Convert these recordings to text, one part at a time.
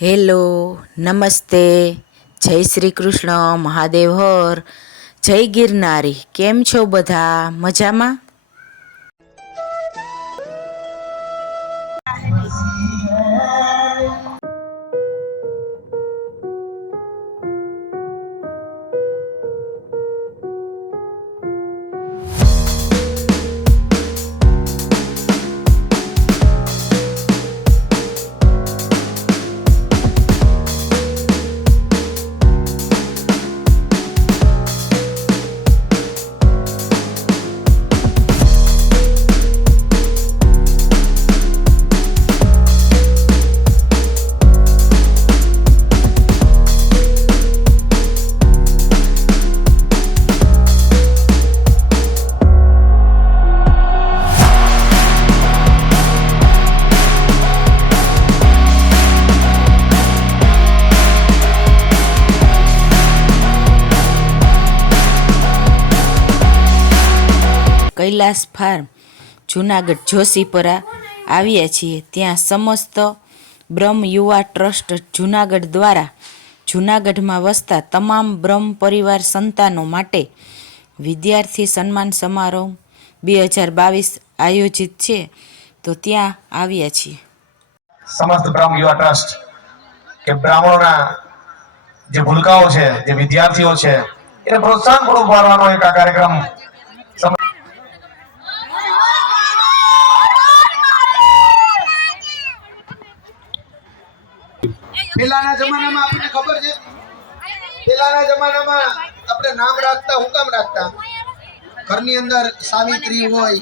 Hello, નમસ્તે, જય શ્રી કૃષ્ણ, મહાદેવ હર, જય ગિરનારી. કેમ છો બધા? મજામાં? કૈલાસ ફાર્મ જૂનાગઢ જોશીપરા આવ્યા છીએ. ત્યાં સમસ્ત બ્રહ્મ યુવા ટ્રસ્ટ જૂનાગઢ દ્વારા જૂનાગઢમાં વસતા તમામ બ્રહ્મ પરિવાર સંતાનો માટે વિદ્યાર્થી સન્માન સમારોહ 2022 આયોજિત છે, તો ત્યાં આવ્યા છીએ. સમસ્ત બ્રહ્મ યુવા ટ્રસ્ટ કે બ્રાહ્મણોના જે ભૂલકાઓ છે, જે વિદ્યાર્થીઓ છે, એને પ્રોત્સાહન પૂરું પાડવાનો એક આ કાર્યક્રમ. પેલાના જમાનામાં આપણને ખબર છે, પેલાના જમાનામાં આપણે નામ રાખતા હું કામ રાખતા? ઘરની અંદર સાવિત્રી હોય,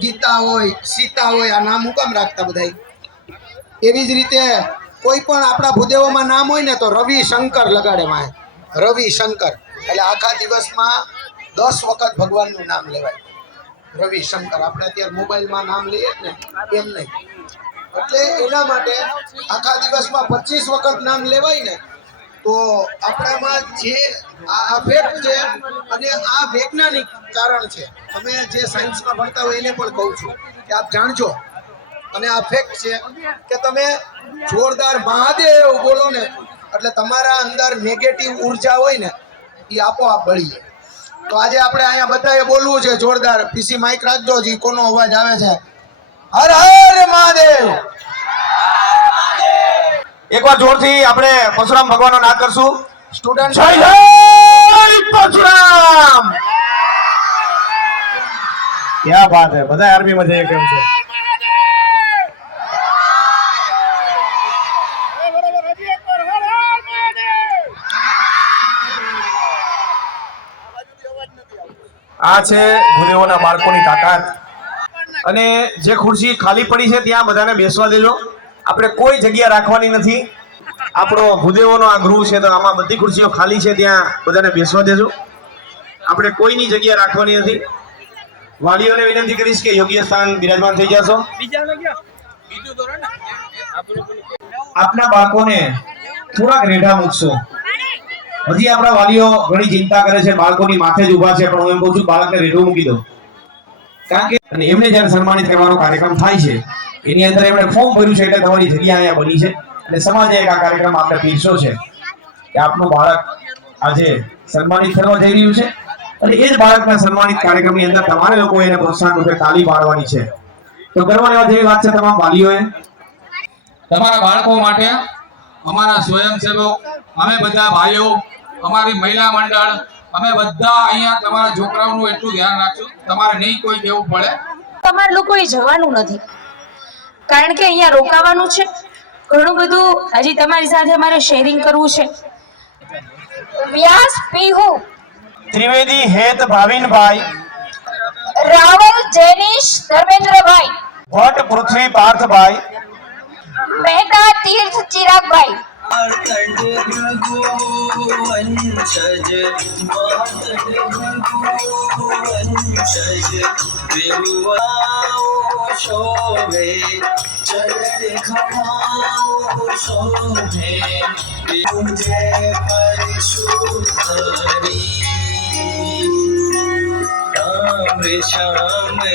ગીતા હોય, સીતા હોય, આ નામ હું કામ રાખતા બધાય? એવી જ રીતે કોઈ પણ આપણા ભૂદેવોમાં નામ હોય ને તો રવિ શંકર લગાડે વાય. રવિ શંકર એટલે આખા દિવસમાં 10 વખત ભગવાનનું નામ લેવાય. રવિ શંકર આપણે અત્યારે મોબાઈલમાં નામ લઈએ ને એમ નહીં. એટલે એના માટે આખા દિવસમાં 25 વખત નામ લેવાય ને તો આપણામાં જે આ ફેક્ટ છે, અને આ વૈજ્ઞાનિક કારણ છે. તમે જે સાયન્સમાં ભણતા હોય એને પણ કહું છું કે આપ જાણજો, અને આ ફેક્ટ છે કે તમે જોરદાર મહાદેવ બોલો ને એટલે તમારા અંદર નેગેટિવ ઉર્જા હોય ને એ આપોઆપ બળી જાય. તો આજે આપણે અહીંયા બધાએ બોલવું છે જોરદાર. પીસી માઇક રાખજો, જી કોનો અવાજ આવે છે? હર હર મહાદેવ. એકવાર જોરથી આપણે પરશુરામ ભગવાનનો નાદ કરશું. સ્ટુડન્ટ જય જય પરશુરામ. ક્યાં બાત હે, બધા આર્મીમાં જઈએ કેમ છે? આ છે ભૂદેવોના બાળકોની તાકાત. અને જે ખુરશી ખાલી પડી છે ત્યાં બધાને બેસવા દેજો. આપણે કોઈ જગ્યા રાખવાની નથી. આપણો ભૂદેવોનો આ ગૃહ છે, તો આમાં બધી ખુરશીઓ ખાલી છે, ત્યાં બધાને બેસવા દેજો. આપણે કોઈની જગ્યા રાખવાની નથી. વાલીઓને વિનંતી કરીશ કે યોગ્ય સ્થાન બિરાજમાન થઈ જશો. આપના બાળકોને થોડાક રેઢા મૂકશો. હજી આપણા વાલીઓ ઘણી ચિંતા કરે છે, બાળકોની માથે જ ઉભા છે, પણ હું એમ કહું છું બાળકને રેઢું મૂકી દો. કારણ કે અને એમને જ્યારે સન્માનિત કરવાનો કાર્યક્રમ થાય છે એની અંદર એમણે ફોર્મ ભર્યું છે, એટલે તમારી જગ્યા અહીંયા બની છે. અને સમાજે એક આ કાર્યક્રમ આપણે પીરસ્યો છે કે આપનું બાળક આજે સન્માનિત થવા જઈ રહ્યું છે, અને એ જ બાળકના સન્માનિત કાર્યક્રમની અંદર તમારે લોકો એને પ્રોત્સાહન રૂપે તાલી પાડવાની છે. તો ગર્વ લેવા જેવી વાત છે તમામ વાલીઓએ. તમારા બાળકો માટે અમારા સ્વયંસેવક, અમે બધા ભાઈઓ, અમારી મહિલા મંડળ, અમે બધા અહીંયા તમારા છોકરાઓનું એટલું ધ્યાન રાખશું. તમારે નહીં કોઈ કહેવું પડે. તમારે લોકોએ જવાનું નથી, કારણ કે અહીંયા રોકાવાનું છે. ઘણું બધું હજી તમારી સાથે અમારે શેરિંગ કરવું છે. વ્યાસ પીહુ, ત્રિવેદી હેત ભાવિનભાઈ, રાવલ જેનિશ ધર્મેન્દ્રભાઈ, ભટ્ટ પૃથ્વી પાર્થભાઈ, મહેતા તીર્થ ચિરાગભાઈ,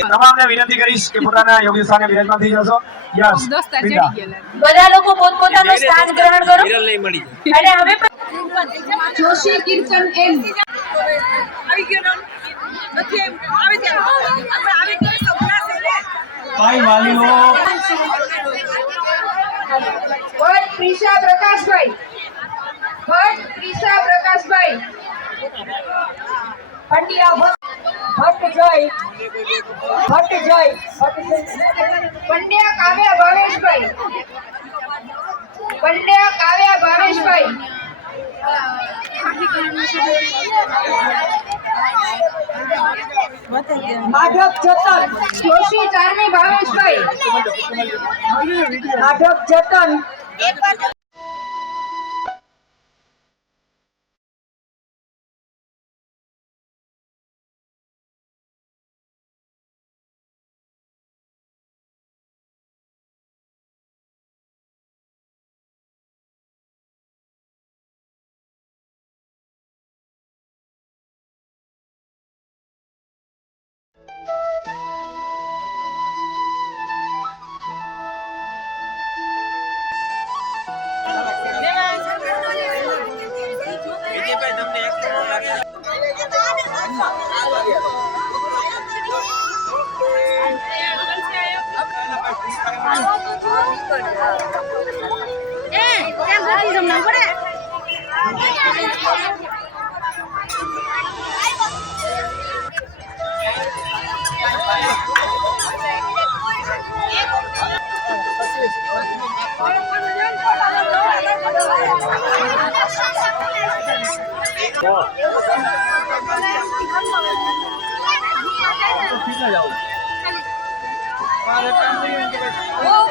તમામને વિનંતી કરીશ કે પોતાના યોગ્ય સ્થાને બિરાજમાન થઈ જશો. યસ, બધા લોકો પોતપોતાના પોતાનું સ્થાન ગ્રહણ કરો અને હવે જોશી કીર્તન એમ ભટ્ટ પ્રિશા પ્રકાશભાઈ પંડ્યા ભટ્ટ જય પંડ્યા કાવ્યા ભાવેશભાઈ માધવ જતન જોશી ચારમી ભાવેશભાઈ માધવ જતન Oh